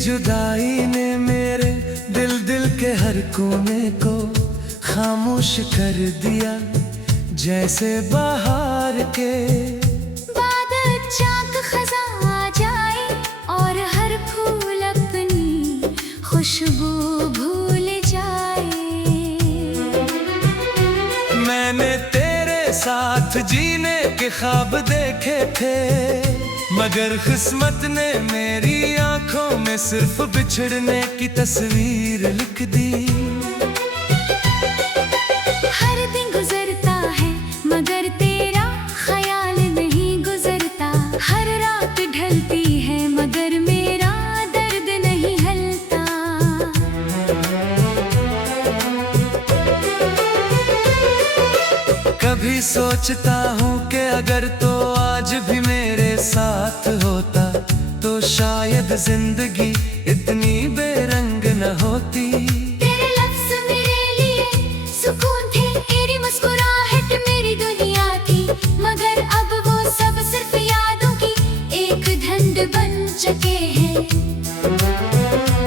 जुदाई ने मेरे दिल के हर कोने को खामोश कर दिया, जैसे बाहर के बादल चाक खजा आ जाए और हर फूल अपनी खुशबू भूल जाए। मैंने तेरे साथ जीने के ख्वाब देखे थे, मगर किस्मत ने मेरी आंखों में सिर्फ बिछड़ने की तस्वीर लिख दी। हर दिन गुजरता है मगर तेरा ख्याल नहीं गुजरता, हर रात ढलती है मगर मेरा दर्द नहीं हलता। कभी सोचता हूँ कि अगर तो आज भी मेरे साथ होता तो शायद जिंदगी इतनी बेरंग न होती। तेरे लफ्ज़ मेरे लिए सुकून थे, तेरी मुस्कुराहट मेरी दुनिया थी, मगर अब वो सब सिर्फ यादों की एक धंध बन चुके हैं।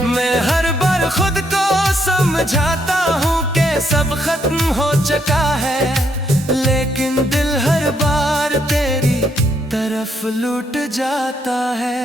मैं हर बार खुद को समझाता हूँ कि सब खत्म हो चुका है, लेकिन दिल हर बार तेरी तरफ लौट जाता है।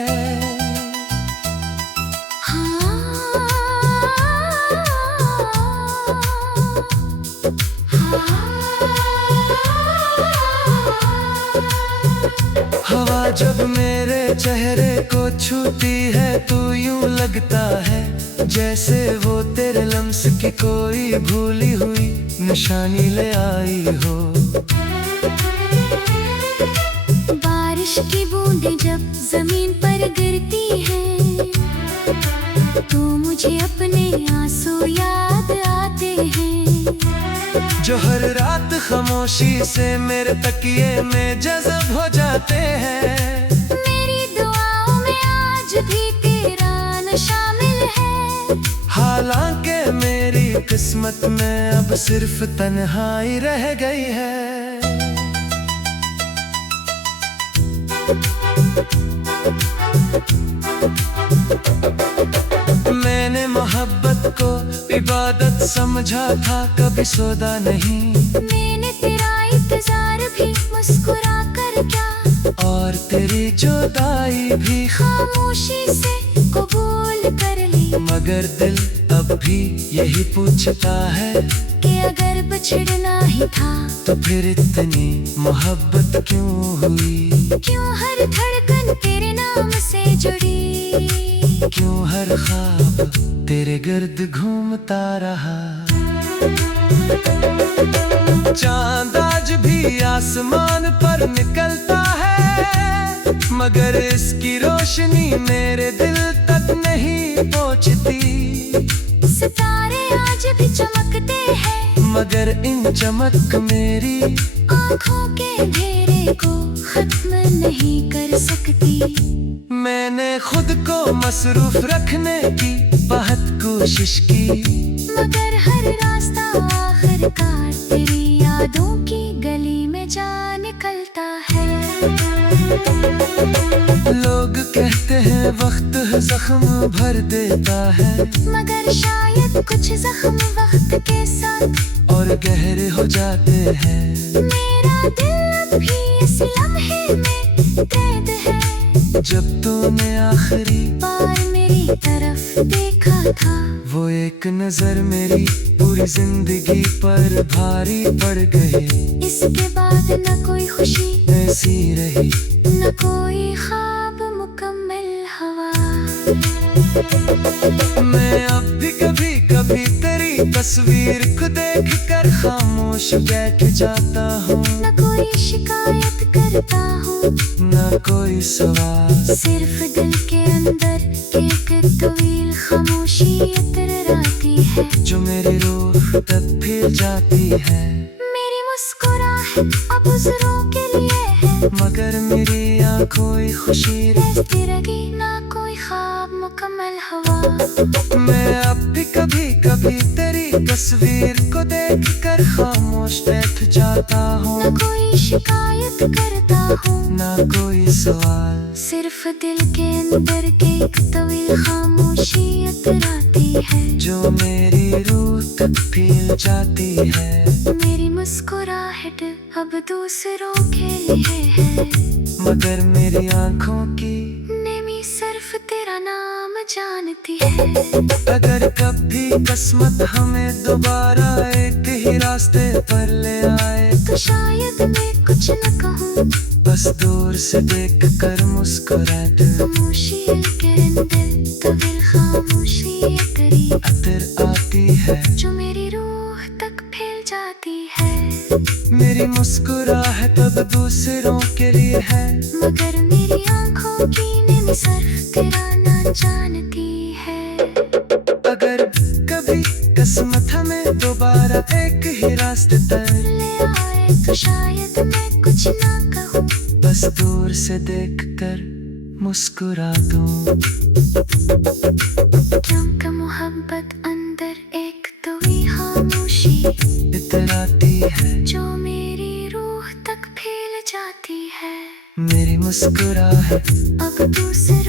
हवा जब मेरे चेहरे को छूती है तो यूं लगता है जैसे वो तेरे लम्स की कोई भूली हुई निशानी ले आई हो। बारिश की बूंदें जब जमीन पर गिरती हैं तो मुझे अपने आंसू याद आते हैं, जो हर रात खामोशी से मेरे तकिए में जज़ब हो जाते हैं। मेरी दुआओं में आज भी तेरा नाम शामिल है, हालांकि मेरी किस्मत में अब सिर्फ तन्हाई रह गई है। मैंने मोहब्बत को इबादत समझा था, कभी सौदा नहीं। मैंने तेरा इंतजार भी मुस्कुरा कर क्या, और तेरी जुदाई भी खामोशी से कबूल कर ली, मगर दिल अब भी यही पूछता है कि अगर बिछड़ना ही था तो फिर इतनी मोहब्बत क्यों हुई। क्यों हर धड़कन तेरे नाम से जुड़ी, क्यों हर ख्वाब तेरे गिर्द घूमता रहा। चांद आज भी आसमान पर निकलता है, मगर इसकी रोशनी मेरे दिल तक नहीं पहुंचती। सितारे आज भी चमकते हैं, मगर इन चमक मेरी आँखों के अंधेरे को खत्म नहीं कर सकती। मैंने खुद को मसरूफ रखने की बहुत कोशिश की, मगर हर रास्ता आखिरकार तेरी यादों की गली में जा निकलता है। लोग कहते हैं वक्त जख्म भर देता है, मगर शायद कुछ जख्म वक्त के साथ और गहरे हो जाते हैं। मेरा दिल अब भी इस लम्हे में कैद है, जब तूने आखिरी बार मेरी तरफ देखा था, वो एक नजर मेरी पूरी जिंदगी पर भारी पड़ गई। इसके बाद न कोई खुशी ऐसी रही, न कोई ख्वाब मुकम्मल हवा। मैं अब भी कभी कभी तेरी तस्वीर को देख कर खामोश बैठ जाता हूँ। न कोई शिकायत करता हूँ, न कोई सवाल, सिर्फ दिल के अंदर एक तवील खामोशी इतर आती है, जो मेरी रूह तक फिर जाती है। मेरी मुस्कुराहट अब हुज़ुरों के लिए है, मगर मेरी आँखों खुशी रहती रही ना कोई ख्वाब। मुकम्मल हुआ। मैं अब भी कभी कभी तेरी तस्वीर को देख कर खामोश बैठ जाता हूँ। न कोई शिकायत करता हूँ, न कोई सवाल, सिर्फ दिल के अंदर के एक तवील खामोशी अतराती है, जो मेरी रूह तक फैल जाती है। मेरी मुस्कुराहट अब दूसरों के लिए है, मगर मेरी आंखों की नेमी सिर्फ तेरा नाम जानती है। अगर कभी किस्मत हमें दोबारा एक ही रास्ते पर ले आए, तो शायद मैं कुछ न कहूँ, बस दूर से देख कर मुस्कुरा दे। खामोशी के अंदर तवील खामोशी करी अतर आती है, जो मेरी रूह तक फैल जाती है। मेरी मुस्कुराहट अब दूसरों के लिए है, मगर मेरी आंखों की नेमी सिर्फ तेरा नाम जानती है। अगर कभी किस्मत हमें दोबारा एक ही रास्ते पर ले आए तो शायद मैं कुछ ना कहूँ, बस दूर से देख कर मुस्कुरा दूं। क्योंकि मोहब्बत अंदर एक तवी खामोशी इतराती है, जो मेरी रूह तक फैल जाती है। मेरी मुस्कुराहट अब दूसरों